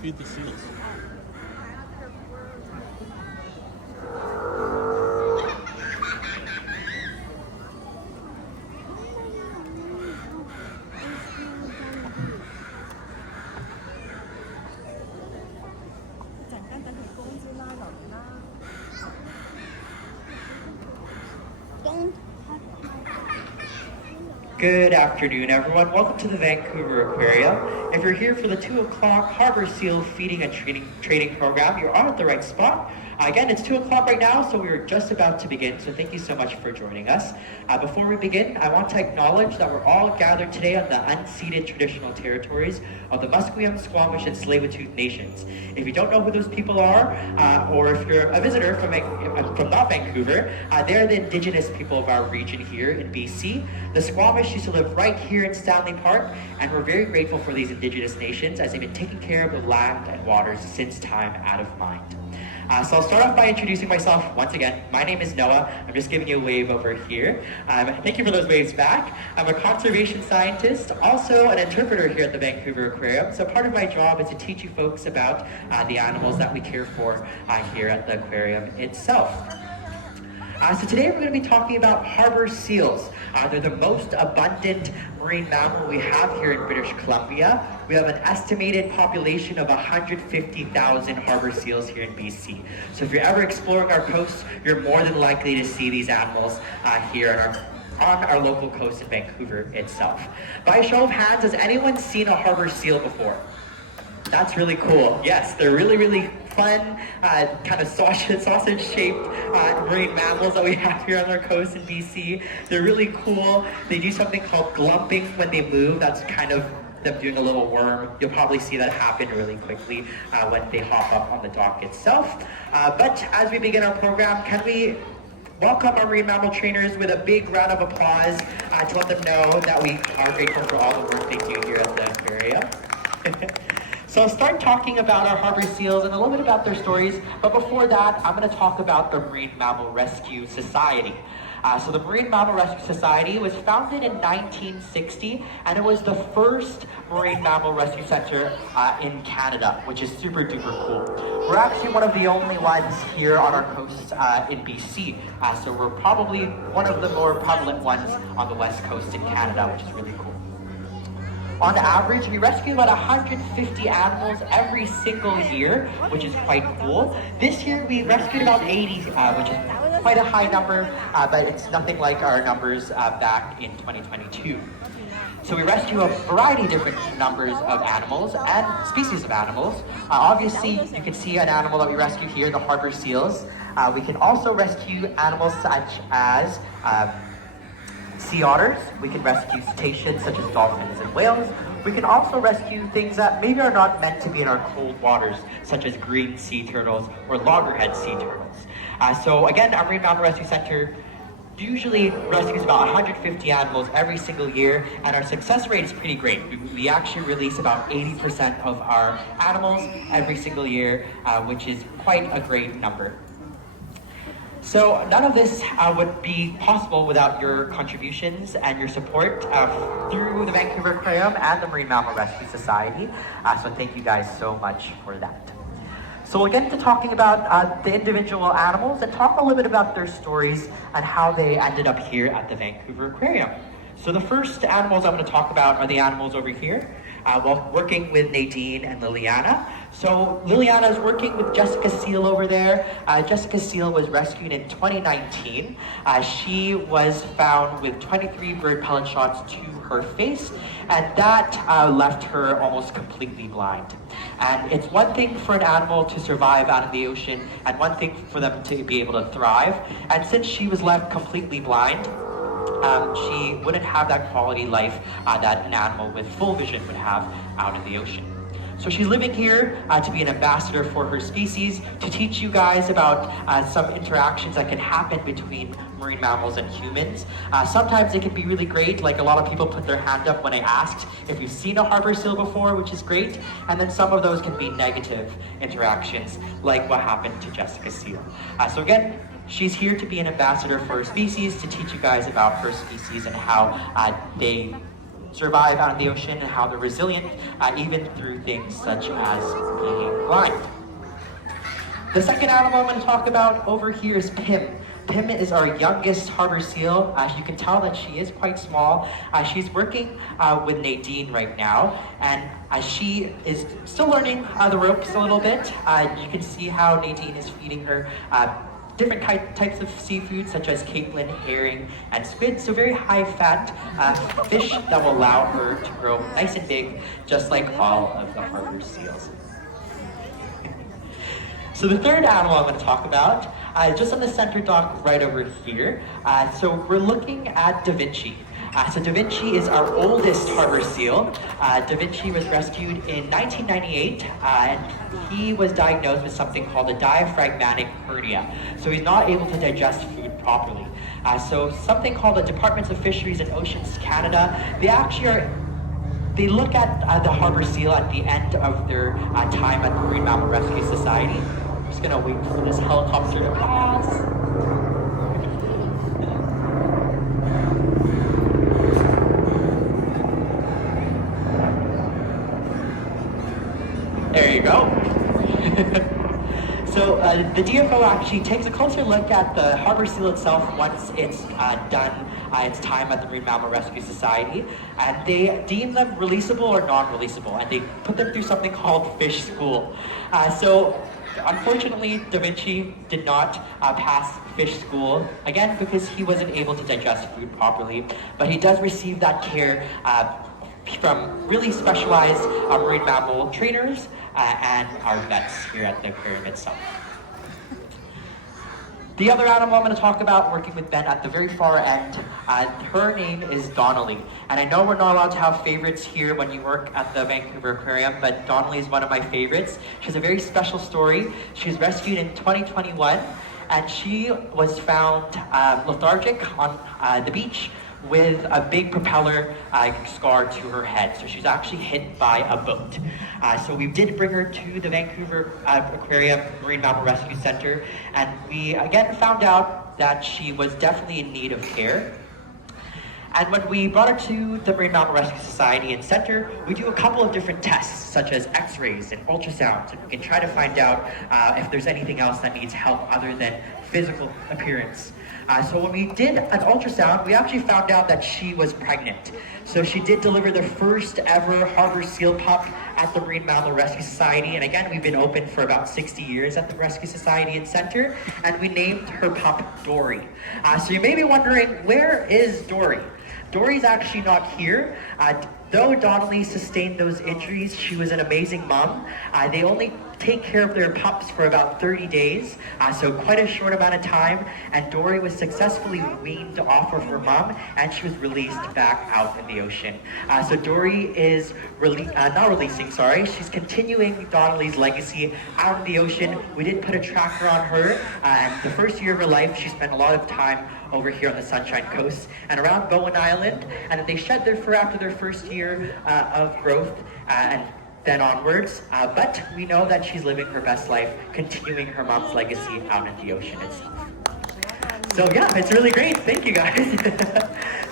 feed the seals. Good afternoon, everyone. Welcome to the Vancouver Aquarium. If you're here for the 2 o'clock Harbor Seal Feeding and Training Program, you're at the right spot. Again, it's 2 o'clock right now, so we're just about to begin, so thank you so much for joining us. Before we begin, I want to acknowledge that we're all gathered today on the unceded traditional territories of the Musqueam, Squamish, and Tsleil-Waututh Nations. If you don't know who those people are, or if you're a visitor from not Vancouver, they're the Indigenous people of our region here in BC. The Squamish used to live right here in Stanley Park, and we're very grateful for these Indigenous nations as they've been taking care of the land and waters since time out of mind. So I'll start off by introducing myself once again. My name is Noah. I'm just giving you a wave over here. Thank you for those waves back. I'm a conservation scientist, also an interpreter here at the Vancouver Aquarium. So part of my job is to teach you folks about the animals that we care for here at the aquarium itself. So today we're going to be talking about harbor seals. They're the most abundant marine mammal we have here in British Columbia. We have an estimated population of 150,000 harbor seals here in BC. So if you're ever exploring our coast, you're more than likely to see these animals here on our local coast in Vancouver itself. By a show of hands, has anyone seen a harbor seal before? That's really cool. Yes, they're really, really fun, kind of sausage-shaped marine mammals that we have here on our coast in BC. They're really cool. They do something called glumping when they move. That's kind of them doing a little worm. You'll probably see that happen really quickly when they hop up on the dock itself. But as we begin our program, can we welcome our marine mammal trainers with a big round of applause to let them know that we are grateful for all the work they do here at the aquarium. So I'll start talking about our harbor seals and a little bit about their stories, but before that, I'm going to talk about the Marine Mammal Rescue Society. So the Marine Mammal Rescue Society was founded in 1960, and it was the first marine mammal rescue center in Canada, which is super duper cool. We're actually one of the only ones here on our coast in BC, so we're probably one of the more prevalent ones on the west coast in Canada, which is really cool. On average, we rescue about 150 animals every single year, which is quite cool. This year, we rescued about 80, which is quite a high number, but it's nothing like our numbers back in 2022. So we rescue a variety of different numbers of animals and species of animals. Obviously, you can see an animal that we rescue here, the harbor seals. We can also rescue animals such as sea otters. We can rescue cetaceans such as dolphins and whales. We can also rescue things that maybe are not meant to be in our cold waters, such as green sea turtles or loggerhead sea turtles. So again, our Marine Mammal Rescue Center usually rescues about 150 animals every single year, and our success rate is pretty great. We actually release about 80% of our animals every single year, which is quite a great number. So none of this would be possible without your contributions and your support through the Vancouver Aquarium and the Marine Mammal Rescue Society. So thank you guys so much for that. So we'll get into talking about the individual animals and talk a little bit about their stories and how they ended up here at the Vancouver Aquarium. So the first animals I'm going to talk about are the animals over here, while working with Nadine and Liliana. So Liliana is working with Jessica Seal over there. Jessica Seal was rescued in 2019. She was found with 23 bird pellet shots to her face, and that left her almost completely blind. And it's one thing for an animal to survive out in the ocean, and one thing for them to be able to thrive. And since she was left completely blind, she wouldn't have that quality life that an animal with full vision would have out in the ocean. So she's living here to be an ambassador for her species, to teach you guys about some interactions that can happen between marine mammals and humans. Sometimes it can be really great, like a lot of people put their hand up when I asked if you've seen a harbor seal before, which is great, and then some of those can be negative interactions, like what happened to Jessica Seal. So again, she's here to be an ambassador for her species, to teach you guys about her species and how they survive out in the ocean and how they're resilient, even through things such as being blind. The second animal I'm going to talk about over here is Pim. Pim is our youngest harbor seal. You can tell that she is quite small. She's working with Nadine right now, and she is still learning the ropes a little bit. You can see how Nadine is feeding her different types of seafood, such as capelin, herring, and squid. So very high-fat fish that will allow her to grow nice and big, just like all of the harbor seals. So the third animal I'm going to talk about, just on the center dock right over here. So we're looking at Da Vinci. So Da Vinci is our oldest harbor seal. Da Vinci was rescued in 1998, and he was diagnosed with something called a diaphragmatic hernia. So he's not able to digest food properly. So something called the Departments of Fisheries and Oceans Canada, they look at the harbor seal at the end of their time at the Marine Mammal Rescue Society. I'm just gonna wait for this helicopter to pass. There you go. So the DFO actually takes a closer look at the harbor seal itself once it's done its time at the Marine Mammal Rescue Society, and they deem them releasable or non-releasable, and they put them through something called fish school. So unfortunately, Da Vinci did not pass fish school, again because he wasn't able to digest food properly, but he does receive that care from really specialized marine mammal trainers and our vets here at the aquarium itself. The other animal I'm going to talk about, working with Ben at the very far end, her name is Donnelly. And I know we're not allowed to have favorites here when you work at the Vancouver Aquarium, but Donnelly is one of my favorites. She has a very special story. She was rescued in 2021, and she was found lethargic on the beach with a big propeller scar to her head. So she was actually hit by a boat. So we did bring her to the Vancouver Aquarium Marine Mammal Rescue Center, and we again found out that she was definitely in need of care. And when we brought her to the Marine Mammal Rescue Society and Center, we do a couple of different tests, such as x-rays and ultrasounds, and we can try to find out if there's anything else that needs help other than physical appearance. So when we did an ultrasound, we actually found out that she was pregnant. So she did deliver the first ever harbor seal pup at the Marine Mammal Rescue Society. And again, we've been open for about 60 years at the Rescue Society and Center, and we named her pup Dory. So you may be wondering, where is Dory? Dory's actually not here. Though Donnelly sustained those injuries, she was an amazing mom. They only take care of their pups for about 30 days, so quite a short amount of time, and Dory was successfully weaned off of her mom, and she was released back out in the ocean. So Dory is she's continuing Donnelly's legacy out in the ocean. We did put a tracker on her, and the first year of her life, she spent a lot of time over here on the Sunshine Coast and around Bowen Island, and they shed their fur after their first year of growth, and then onwards, but we know that she's living her best life, continuing her mom's legacy out in the ocean itself. So yeah, it's really great. Thank you guys.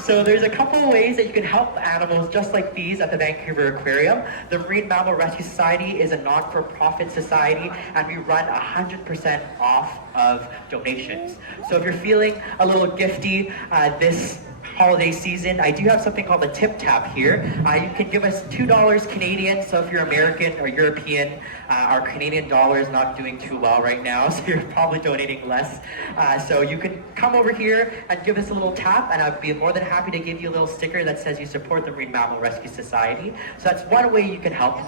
So there's a couple of ways that you can help animals just like these at the Vancouver Aquarium. The Marine Mammal Rescue Society is a non-for-profit society, and we run 100% off of donations. So if you're feeling a little gifty this holiday season, I do have something called the tip tap here. You can give us $2 Canadian, so if you're American or European, our Canadian dollar is not doing too well right now, so you're probably donating less. So you can come over here and give us a little tap, and I'd be more than happy to give you a little sticker that says you support the Marine Mammal Rescue Society. So that's one way you can help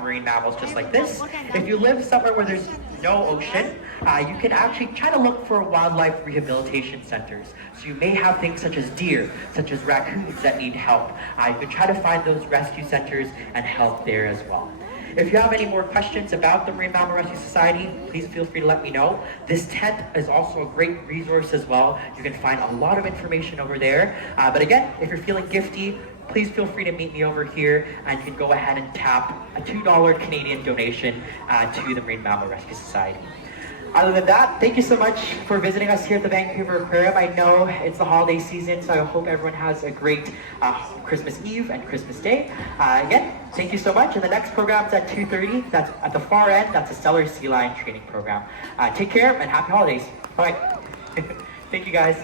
marine mammals just like this. If you live somewhere where there's no ocean, you can actually try to look for wildlife rehabilitation centers. So you may have things such as deer, such as raccoons that need help. You can try to find those rescue centers and help there as well. If you have any more questions about the Marine Mammal Rescue Society, please feel free to let me know. This tent is also a great resource as well. You can find a lot of information over there. But again, if you're feeling gifty, please feel free to meet me over here, and you can go ahead and tap a $2 Canadian donation to the Marine Mammal Rescue Society. Other than that, thank you so much for visiting us here at the Vancouver Aquarium. I know it's the holiday season, so I hope everyone has a great Christmas Eve and Christmas Day. Again, thank you so much. And the next program is at 2:30. That's at the far end. That's a Stellar Sea Lion training program. Take care and happy holidays. Bye. Thank you, guys.